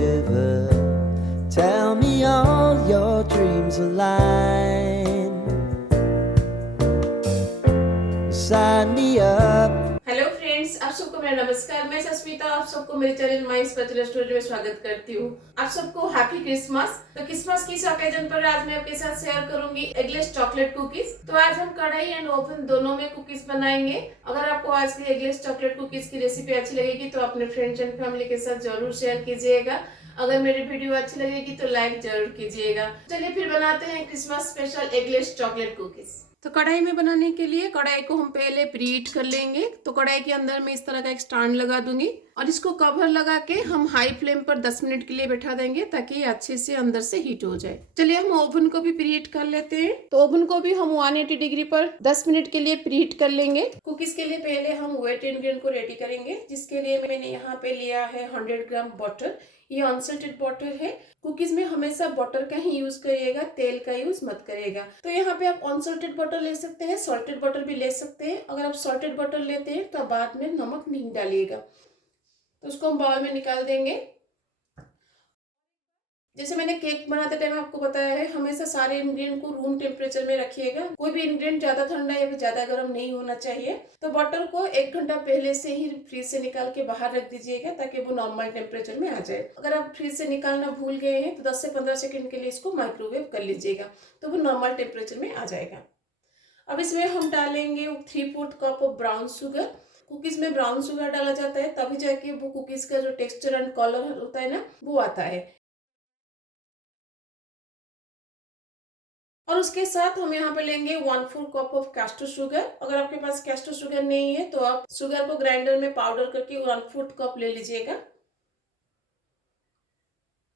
river. Tell me all your dreams align. Sign me up. Hello friends, आप सबको मेरा नमस्कार। मैं सस्मिता आप सबको मेरे चैनल माई स्पेशल स्टोरी में स्वागत करती हूँ। आप सबको हैप्पी क्रिसमस। तो क्रिसमस की इस ओकेजन पर आज मैं आपके साथ शेयर करूंगी एगलेस चॉकलेट कुकीज। तो आज हम कढ़ाई एंड ओवन दोनों में कुकीज बनाएंगे। अगर आपको आज की एगलेस चॉकलेट कुकीज की रेसिपी अच्छी लगेगी तो अपने फ्रेंड्स एंड फैमिली के साथ जरूर शेयर कीजिएगा। अगर मेरी वीडियो अच्छी लगेगी तो लाइक जरूर कीजिएगा। चलिए फिर बनाते हैं Christmas special eggless chocolate cookies. तो कढ़ाई में बनाने के लिए कढ़ाई को हम पहले प्रीहीट कर लेंगे। तो कढ़ाई के अंदर मैं इस तरह का एक स्टैंड लगा दूंगी और इसको कवर लगा के हम हाई फ्लेम पर 10 मिनट के लिए बैठा देंगे ताकि ये अच्छे से अंदर से हीट हो जाए। चलिए हम ओवन को भी प्रीहीट कर लेते हैं। तो ओवन को भी हम 180 डिग्री पर 10 मिनट के लिए प्रीहीट कर लेंगे। कुकीज के लिए पहले हम वेट इंग्रेडिएंट को रेडी करेंगे, जिसके लिए मैंने यहाँ पे लिया है 100 ग्राम बटर। ये अनसल्टेड बटर है। कुकीज में हमेशा बटर का ही यूज करिएगा, तेल का यूज मत करिएगा। तो यहाँ पे आप अनसल्टेड बटर ले सकते हैं, सॉल्टेड बटर भी ले सकते हैं। अगर आप सॉल्टेड बटर लेते हैं तो बाद में नमक नहीं डालिएगा। तो उसको हम बाउल में निकाल देंगे। जैसे मैंने केक बनाते टाइम आपको बताया है, हमेशा सारे इंग्रेडिएंट को रूम टेम्परेचर में रखिएगा। कोई भी इंग्रेडिएंट ज्यादा ठंडा या फिर ज्यादा गर्म नहीं होना चाहिए। तो बटर को 1 घंटा पहले से ही फ्रिज से निकाल के बाहर रख दीजिएगा ताकि वो नॉर्मल टेम्परेचर में आ जाए। अगर आप फ्रिज से निकालना भूल गए हैं तो 10 से 15 सेकंड के लिए इसको माइक्रोवेव कर लीजिएगा, तो वो नॉर्मल टेम्परेचर में आ जाएगा। अब इसमें हम डालेंगे 3/4 cup of brown sugar. Cookies में ब्राउन शुगर डाला जाता है तभी जाके वो कुकीज का जो टेक्सचर एंड कलर होता है ना, वो आता है। और उसके साथ हम यहाँ पे लेंगे 1/4 कप ऑफ कैस्टर शुगर। अगर आपके पास कैस्टर शुगर नहीं है तो आप शुगर को ग्राइंडर में पाउडर करके 1/4 कप ले लीजिएगा।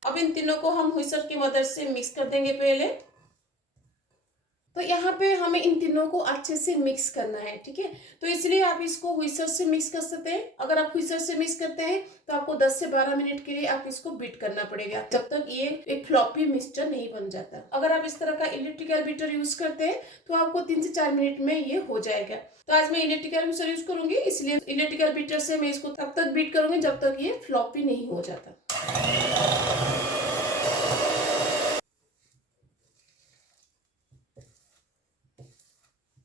अब इन तीनों को हम व्हिस्कर की मदद से मिक्स कर देंगे पहले। तो यहाँ पे हमें इन तीनों को अच्छे से मिक्स करना है, ठीक है। तो इसलिए आप इसको व्हिस्कर से मिक्स कर सकते हैं। अगर आप व्हिस्कर से मिक्स करते हैं तो आपको 10 से 12 मिनट के लिए आप इसको बीट करना पड़ेगा, जब तक ये एक फ्लॉपी मिक्सचर नहीं बन जाता। अगर आप इस तरह का इलेक्ट्रिकल बीटर यूज करते हैं तो आपको 3 से 4 मिनट में ये हो जाएगा। तो आज मैं इलेक्ट्रिकल बीटर यूज करूंगी, इसलिए इलेक्ट्रिकल बीटर से मैं इसको तब तक बीट करूंगी जब तक ये फ्लॉपी नहीं हो जाता।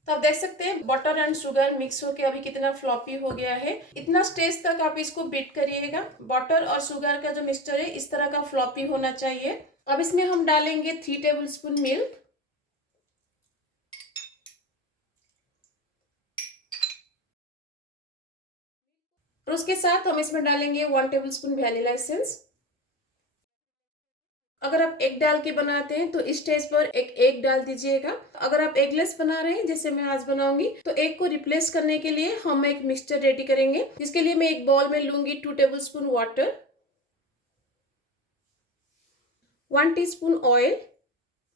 तो आप देख सकते हैं बटर एंड शुगर मिक्स होके अभी कितना फ्लॉपी हो गया है। इतना स्टेज तक आप इसको बीट करिएगा। बटर और शुगर का जो मिक्सचर है इस तरह का फ्लॉपी होना चाहिए। अब इसमें हम डालेंगे 3 टेबलस्पून मिल्क। और उसके साथ हम इसमें डालेंगे 1 टेबलस्पून वैनिला एसेंस। अगर आप एग डाल के बनाते हैं तो इस स्टेज पर एक एग डाल दीजिएगा। अगर आप एगलेस बना रहे हैं जैसे मैं आज बनाऊंगी तो एग को रिप्लेस करने के लिए हम एक मिक्सचर रेडी करेंगे, जिसके लिए मैं एक बाउल में लूंगी 2 टेबलस्पून वाटर, 1 टीस्पून ऑयल।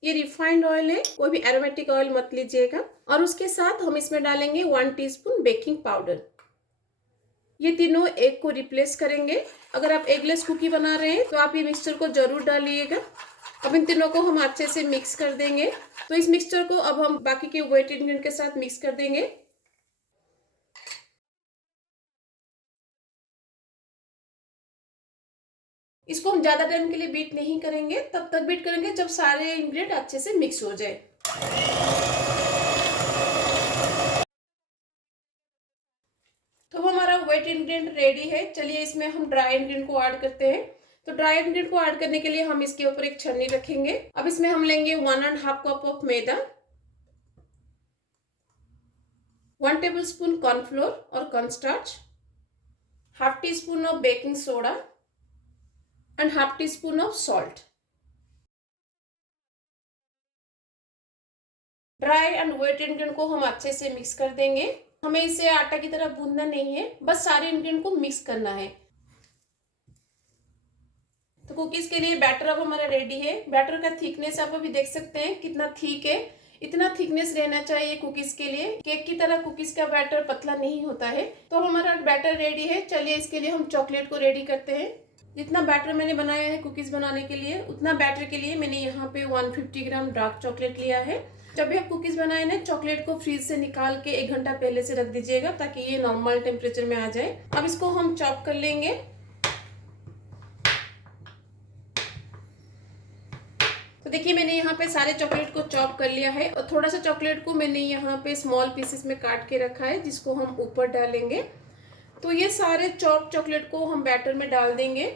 ये रिफाइंड ऑयल है, कोई भी एरोमेटिक ऑयल मत लीजिएगा। और उसके साथ हम इसमें डालेंगे 1 टीस्पून बेकिंग पाउडर। ये तीनों एग को रिप्लेस करेंगे। अगर आप एगलेस कुकी बना रहे हैं तो आप ये मिक्सचर को जरूर डालिएगा। अब इन तीनों को हम अच्छे से मिक्स कर देंगे। तो इस मिक्सचर को अब हम बाकी के वेट इंग्रेडिएंट के साथ मिक्स कर देंगे। इसको हम ज्यादा टाइम के लिए बीट नहीं करेंगे, तब तक बीट करेंगे जब सारे इंग्रेडिएंट अच्छे से मिक्स हो जाए। तो हमारा वेट इंग्रेडिएंट रेडी है। चलिए इसमें हम ड्राई इंग्रेडिएंट को ऐड करते हैं। तो ड्राई इंग्रेडिएंट को ऐड करने के लिए हम इसके ऊपर एक छन्नी रखेंगे। अब इसमें हम लेंगे 1.5 cup of maida, 1 tablespoon cornflour और cornstarch, half teaspoon of baking soda and half teaspoon of salt. Dry and wet ingredient को हम अच्छे से मिक्स कर देंगे। हमें इसे आटा की तरह गूंदना नहीं है, बस सारे इंग्रेडिएंट को मिक्स करना है। तो कुकीज के लिए बैटर अब हमारा रेडी है। बैटर का थिकनेस आप अभी देख सकते हैं कितना थिक है। इतना थिकनेस रहना चाहिए कुकीज के लिए। केक की तरह कुकीज का बैटर पतला नहीं होता है। तो हमारा बैटर रेडी है। चलिए इसके लिए हम चॉकलेट को रेडी करते हैं। जितना बैटर मैंने बनाया है कुकीज बनाने के लिए, उतना बैटर के लिए मैंने यहाँ पे 150 ग्राम डार्क चॉकलेट लिया है। जब भी आप कुकीज बनाए ना, चॉकलेट को फ्रीज से निकाल के 1 घंटा पहले से रख दीजिएगा ताकि ये नॉर्मल टेम्परेचर में आ जाए। अब इसको हम चॉप कर लेंगे। देखिए मैंने यहाँ पे सारे चॉकलेट को चॉप कर लिया है और थोड़ा सा चॉकलेट को मैंने यहाँ पे स्मॉल पीसेस में काट के रखा है, जिसको हम ऊपर डालेंगे। तो ये सारे चॉप चॉकलेट को हम बैटर में डाल देंगे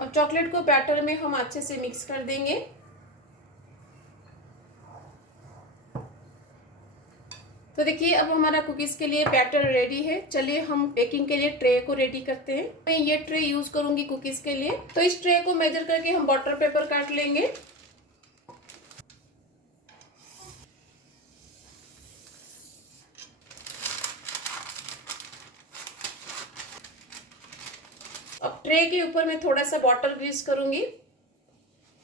और चॉकलेट को बैटर में हम अच्छे से मिक्स कर देंगे। तो देखिए अब हमारा कुकीज के लिए बैटर रेडी है। चलिए हम बेकिंग के लिए ट्रे को रेडी करते हैं। मैं ये ट्रे यूज करूंगी कुकीज के लिए। तो इस ट्रे को मेजर करके हम बटर पेपर काट लेंगे। अब ट्रे के ऊपर मैं थोड़ा सा बटर ग्रीस करूंगी।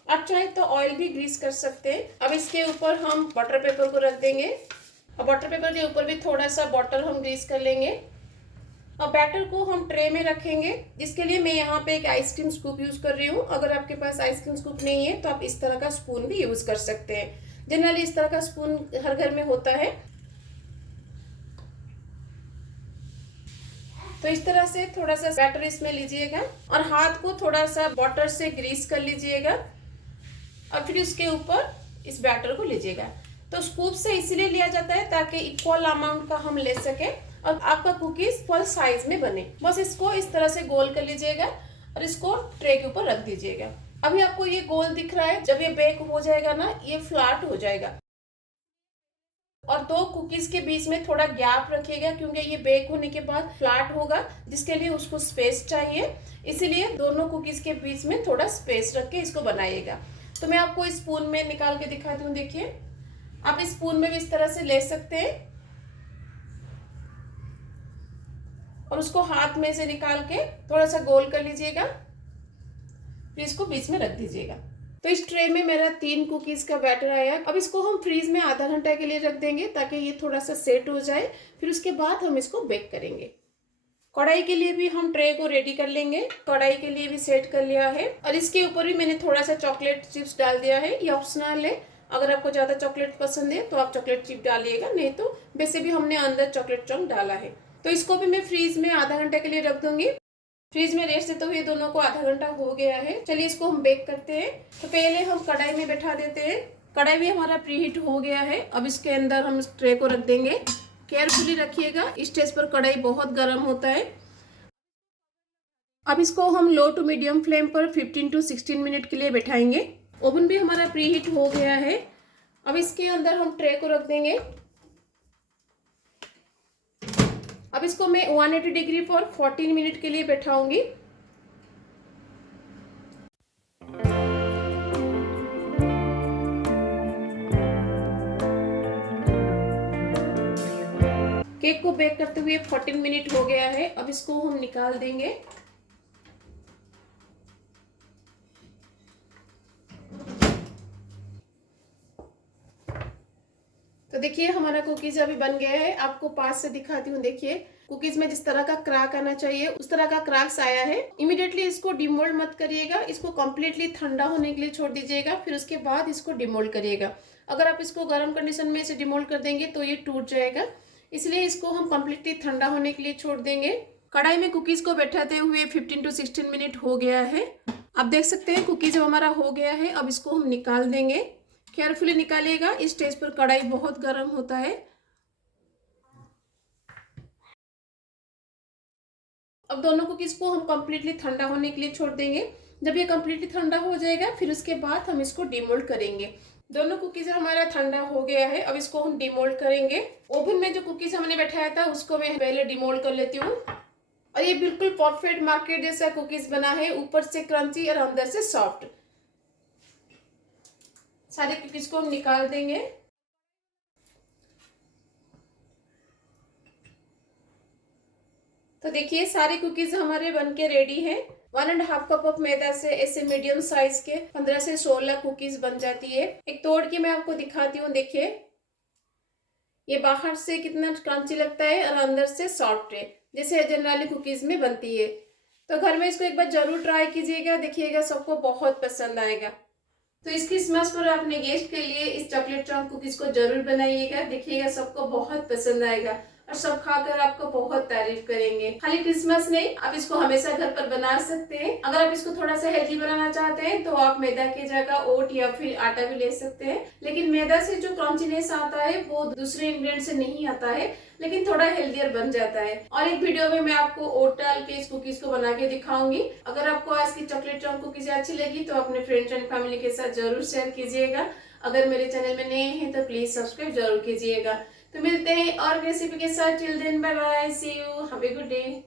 आप चाहे तो ऑयल भी ग्रीस कर सकते हैं। अब इसके ऊपर हम बटर पेपर को रख देंगे और बटर पेपर के ऊपर भी थोड़ा सा बटर हम ग्रीस कर लेंगे। अब बैटर को हम ट्रे में रखेंगे, जिसके लिए मैं यहाँ पे एक आइसक्रीम स्कूप यूज कर रही हूँ। अगर आपके पास आइसक्रीम स्कूप नहीं है तो आप इस तरह का स्पून भी यूज कर सकते हैं। जनरली इस तरह का स्पून हर घर में होता है। तो इस तरह से थोड़ा सा बैटर इसमें लीजिएगा और हाथ को थोड़ा सा बटर से ग्रीस कर लीजिएगा और फिर उसके ऊपर इस बैटर को लीजिएगा। तो स्कूप से इसलिए लिया जाता है ताकि इक्वल अमाउंट का हम ले सके और आपका कुकीज इक्वल साइज में बने। बस इसको इस तरह से गोल कर लीजिएगा और इसको ट्रे के ऊपर रख दीजिएगा। अभी आपको ये गोल दिख रहा है, जब ये बेक हो जाएगा ना ये फ्लैट हो जाएगा। और दो कुकीज के बीच में थोड़ा गैप रखिएगा क्योंकि ये बेक होने के बाद फ्लैट होगा, जिसके लिए उसको स्पेस चाहिए। इसीलिए दोनों कुकीज के बीच में थोड़ा स्पेस रख के इसको बनाइएगा। तो मैं आपको इस स्पून में निकाल के दिखाती हूँ। देखिए आप इस स्पून में भी इस तरह से ले सकते हैं और उसको हाथ में से निकाल के थोड़ा सा गोल कर लीजिएगा, फिर इसको बीच में रख दीजिएगा। तो इस ट्रे में मेरा 3 कुकीज का बैटर आया। अब इसको हम फ्रीज में आधा घंटा के लिए रख देंगे ताकि ये थोड़ा सा सेट हो जाए। फिर उसके बाद हम इसको बेक करेंगे। कढ़ाई के लिए भी हम ट्रे को रेडी कर लेंगे। कढ़ाई के लिए भी सेट कर लिया है और इसके ऊपर भी मैंने थोड़ा सा चॉकलेट चिप्स डाल दिया है। ये ऑप्शनल है, अगर आपको ज्यादा चॉकलेट पसंद है तो आप चॉकलेट चिप डालिएगा, नहीं तो वैसे भी हमने अंदर चॉकलेट चंक डाला है। तो इसको भी मैं फ्रीज में आधा घंटे के लिए रख दूंगी। फ्रीज में रेस्ट देते हुए दोनों को आधा घंटा हो गया है। चलिए इसको हम बेक करते हैं। तो पहले हम कढ़ाई में बैठा देते हैं। कढ़ाई भी हमारा प्रीहीट हो गया है। अब इसके अंदर हम इस ट्रे को रख देंगे। केयरफुली रखिएगा, इस स्टेज पर कढ़ाई बहुत गर्म होता है। अब इसको हम लो टू मीडियम फ्लेम पर 15 to 16 मिनट के लिए बैठाएंगे। ओवन भी हमारा प्रीहीट हो गया है। अब इसके अंदर हम ट्रे को रख देंगे। अब इसको मैं 180 डिग्री पर 14 मिनट के लिए बैठाऊंगी। केक को बेक करते हुए 14 मिनट हो गया है। अब इसको हम निकाल देंगे। तो देखिए हमारा कुकीज अभी बन गया है। आपको पास से दिखाती हूँ। देखिए कुकीज में जिस तरह का क्रैक आना चाहिए उस तरह का क्रैक्स आया है। इमीडिएटली इसको डिमोल्ड मत करिएगा, इसको कंप्लीटली ठंडा होने के लिए छोड़ दीजिएगा, फिर उसके बाद इसको डिमोल्ड करिएगा। अगर आप इसको गर्म कंडीशन में इसे डिमोल्ड कर देंगे तो ये टूट जाएगा, इसलिए इसको हम कंप्लीटली ठंडा होने के लिए छोड़ देंगे। कढ़ाई में कुकीज को बैठाते हुए 15 to 16 मिनट हो गया है। आप देख सकते हैं कुकीज हमारा हो गया है। अब इसको हम निकाल देंगे। केयरफुली निकालिएगा, इस स्टेज पर कढ़ाई बहुत गर्म होता है। अब दोनों कुकीज को हम कंप्लीटली ठंडा होने के लिए छोड़ देंगे। जब ये कंप्लीटली ठंडा हो जाएगा फिर उसके बाद हम इसको डिमोल्ड करेंगे। दोनों कुकीज हमारा ठंडा हो गया है। अब इसको हम डिमोल्ड करेंगे। ओवन में जो कुकीज हमने बैठाया था उसको मैं पहले डिमोल्ड कर लेती हूँ। और ये बिल्कुल परफेक्ट मार्केट जैसा कुकीज बना है, ऊपर से क्रंची और अंदर से सॉफ्ट। सारे कुकीज को हम निकाल देंगे। तो देखिए सारे कुकीज हमारे बनके रेडी हैं। 1.5 कप ऑफ मैदा से ऐसे मीडियम साइज के 15 से 16 कुकीज बन जाती है। एक तोड़ के मैं आपको दिखाती हूँ। देखिए ये बाहर से कितना क्रंची लगता है और अंदर से सॉफ्ट है, जैसे जनरली कुकीज में बनती है। तो घर में इसको एक बार जरूर ट्राई कीजिएगा, देखिएगा सबको बहुत पसंद आएगा। तो इस क्रिसमस पर अपने गेस्ट के लिए इस चॉकलेट चंक कुकीज को जरूर बनाइएगा, देखिएगा सबको बहुत पसंद आएगा। और सब खाकर आपको बहुत तारीफ करेंगे। खाली क्रिसमस नहीं, आप इसको हमेशा घर पर बना सकते हैं। अगर आप इसको थोड़ा सा हेल्दी बनाना चाहते हैं तो आप मैदा की जगह ओट या फिर आटा भी ले सकते हैं, लेकिन मैदा से जो क्रंचीनेस आता है वो दूसरे इंग्रेडिएंट से नहीं आता है, लेकिन थोड़ा हेल्दियर बन जाता है। और एक वीडियो में मैं आपको ओट डाल के इस कुकीज को बना के दिखाऊंगी। अगर आपको आज की चॉकलेट चॉक कुकीज अच्छी लगी तो अपने फ्रेंड्स एंड फैमिली के साथ जरूर शेयर कीजिएगा। अगर मेरे चैनल में नए हैं तो प्लीज सब्सक्राइब जरूर कीजिएगा। तो मिलते हैं और रेसिपी के साथ। Till then bye bye, see you, have a good day.